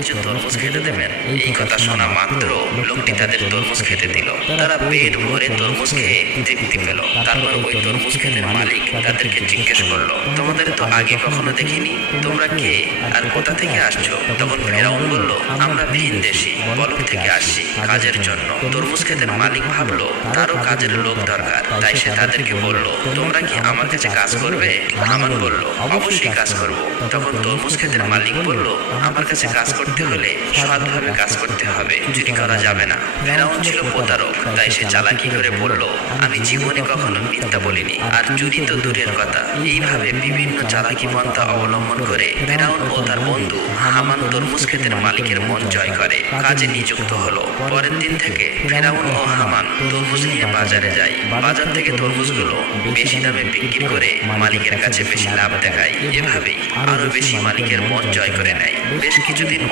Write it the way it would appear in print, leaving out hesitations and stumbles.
কিছু তরমুজ খেতে দেবেন? এই কথা শোনা মাত্র লোকটি তাদের তরমুজ খেতে দিল। তারা পেট ভরে তরমুজ খেয়ে তৃপ্তি পেল। তারপর ওই তরমুজ ক্ষেতের মালিক তাদেরকে জিজ্ঞেস করলো, তোমাদের তো আগে কখনো দেখিনি, তোমরা কে আর কোথা থেকে আসছো? তখন ফেরাউন বলল, আমরা ভিনদেশী, বলক থেকে আসছি কাজের জন্য। তরমুজ ক্ষেতের মালিক ভাবলো তারও কাজের লোক দরকার, তাই সে তাদেরকে বলল, তোমরা কি আমার কাছে কাজ করবে? হামান বলল, অবশ্যই কাজ করব। তখন তরমুজ ক্ষেতের মালিক বলল, আমার কাছে কাজ করতে হলে সৎভাবে কাজ করতে হবে, চুরি করা যাবে না। ফেরাউন ছিল প্রতারক, তাই সে চালাকি করে বলল, আমি জীবনে কখনো মিথ্যা বলিনি, আর চুরি তো দূরের কথা। এইভাবে বিভিন্ন চালাকি পন্থা অবলম্বন করে ফেরাউন ও তার বন্ধু হামান তরমুজ ক্ষেতের মালিকের মন জয় করে কাজে নিযুক্ত হলো। পরের দিন থেকে ফেরাউন ও হামান তরমুজ নিয়ে বাজারে যায়। বাজার থেকে তরমুজগুলো বেশি দামে বিক্রি করে মালিকের কাছে বেশি লাভ দেখায়। এভাবেই আরো বেশি মালিকের মন জয় করে নেয়। বেশ কিছুদিন